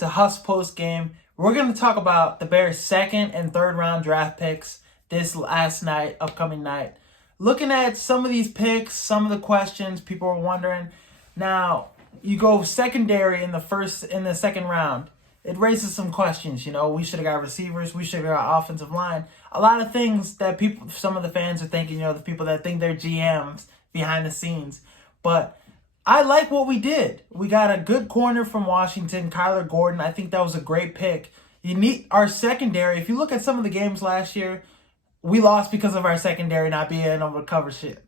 into Huffs postgame. We're going to talk about the Bears' second and third round draft picks this upcoming night. Looking at some of these picks, some of the questions people are wondering. Now, you go secondary in the second round. It raises some questions. We should have got receivers. We should have got offensive line. A lot of things that some of the fans are thinking, the people that think they're GMs behind the scenes. But I like what we did. We got a good corner from Washington, Kyler Gordon. I think that was a great pick. You need our secondary. If you look at some of the games last year, we lost because of our secondary not being able to cover shit.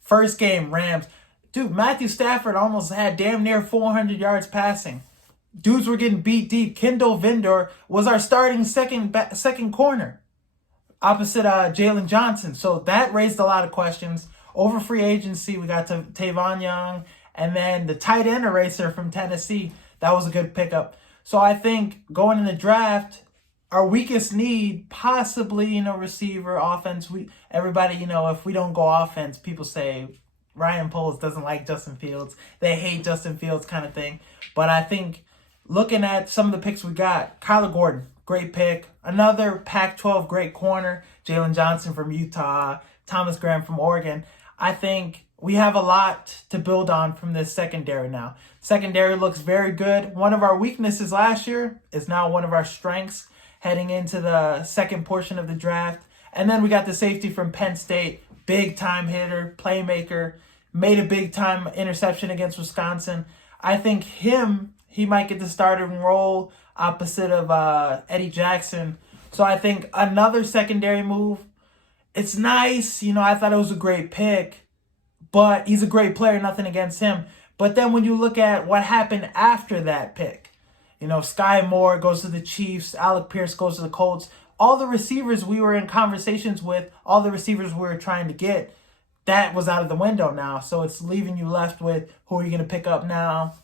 First game, Rams. Dude, Matthew Stafford almost had damn near 400 yards passing. Dudes were getting beat deep. Kendall Vindor was our starting second corner opposite Jalen Johnson. So that raised a lot of questions. Over free agency, we got to Tavon Young. And then the tight end eraser from Tennessee, that was a good pickup. So I think going in the draft, our weakest need, possibly, receiver, offense. Everybody, if we don't go offense, people say Ryan Poles doesn't like Justin Fields. They hate Justin Fields kind of thing. But I think looking at some of the picks we got, Kyler Gordon, great pick. Another Pac-12 great corner, Jalen Johnson from Utah, Thomas Graham from Oregon. I think we have a lot to build on from this secondary now. Secondary looks very good. One of our weaknesses last year is now one of our strengths heading into the second portion of the draft. And then we got the safety from Penn State, big time hitter, playmaker, made a big time interception against Wisconsin. I think he might get the starting role opposite of Eddie Jackson. So I think another secondary move. It's nice. I thought it was a great pick, but he's a great player, nothing against him. But then when you look at what happened after that pick, Sky Moore goes to the Chiefs, Alec Pierce goes to the Colts. All the receivers we were in conversations with, all the receivers we were trying to get, that was out of the window now. So it's leaving you left with who are you going to pick up now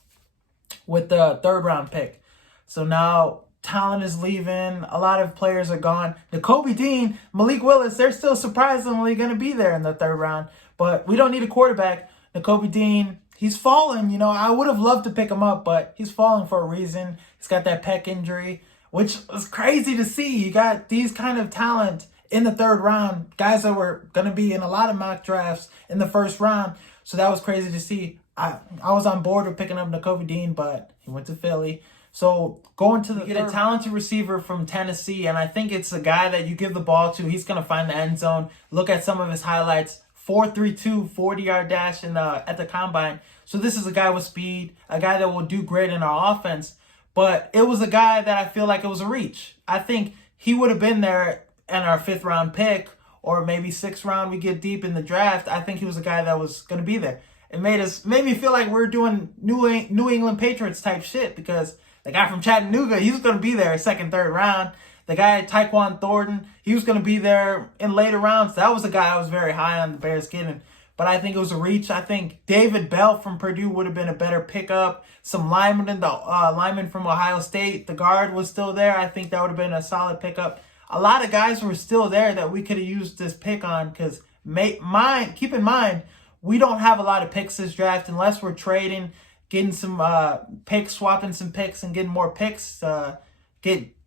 with the third round pick. So now talent is leaving. A lot of players are gone. Nakobe Dean, Malik Willis, they're still surprisingly going to be there in the third round. But we don't need a quarterback. Nakobe Dean, he's fallen. I would have loved to pick him up, but he's falling for a reason. He's got that pec injury, which was crazy to see. You got these kind of talent in the third round, guys that were going to be in a lot of mock drafts in the first round. So that was crazy to see. I was on board with picking up Nakobe Dean, but he went to Philly. So going to get a talented receiver from Tennessee, and I think it's a guy that you give the ball to. He's going to find the end zone. Look at some of his highlights. 4.32, 40-yard dash at the combine. So this is a guy with speed, a guy that will do great in our offense. But it was a guy that I feel like it was a reach. I think he would have been there in our fifth round pick, or maybe sixth round. We get deep in the draft. I think he was a guy that was going to be there. It made me feel like we're doing New England Patriots type shit, because the guy from Chattanooga, he was going to be there second, third round. The guy, Tyquan Thornton, he was going to be there in later rounds. That was a guy I was very high on the Bears getting. But I think it was a reach. I think David Bell from Purdue would have been a better pickup. Some linemen from Ohio State, the guard was still there. I think that would have been a solid pickup. A lot of guys were still there that we could have used this pick on, because keep in mind, we don't have a lot of picks this draft unless we're trading, getting some picks, swapping some picks, and getting more picks,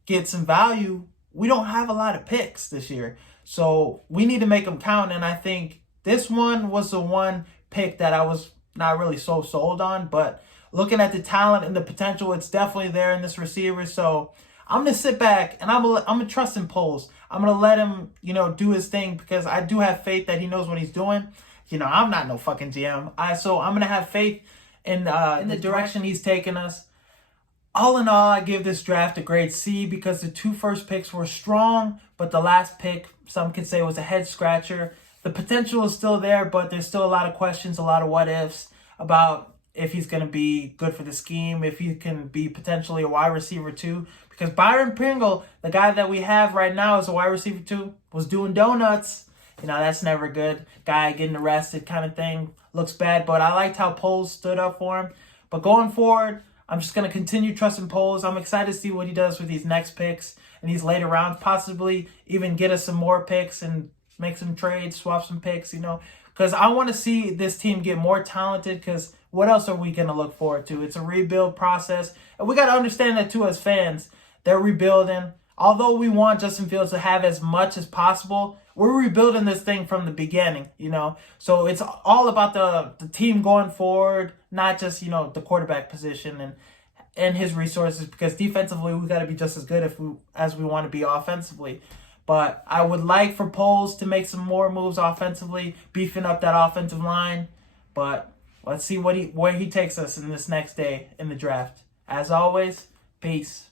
get some value. We don't have a lot of picks this year. So we need to make them count. And I think this one was the one pick that I was not really so sold on. But looking at the talent and the potential, it's definitely there in this receiver. So I'm going to sit back and I'm going to trust in Poles. I'm going to let him, do his thing, because I do have faith that he knows what he's doing. I'm not no fucking GM. So I'm going to have faith in the direction he's taking us. All in all, I give this draft a grade C, because the two first picks were strong, but the last pick, some could say, was a head scratcher. The potential is still there, but there's still a lot of questions, a lot of what ifs about if he's going to be good for the scheme, if he can be potentially a wide receiver too. Because Byron Pringle, the guy that we have right now as a wide receiver too, was doing donuts. That's never good. Guy getting arrested kind of thing. Looks bad, but I liked how Poles stood up for him. But going forward, I'm just going to continue trusting Poles. I'm excited to see what he does with these next picks and these later rounds, possibly even get us some more picks and make some trades, swap some picks, because I want to see this team get more talented, because what else are we going to look forward to? It's a rebuild process. And we got to understand that too as fans. They're rebuilding. Although we want Justin Fields to have as much as possible, we're rebuilding this thing from the beginning, So it's all about the team going forward, not just, the quarterback position and his resources, because defensively we got to be just as good as we want to be offensively. But I would like for Poles to make some more moves offensively, beefing up that offensive line. But let's see where he takes us in this next day in the draft. As always, peace.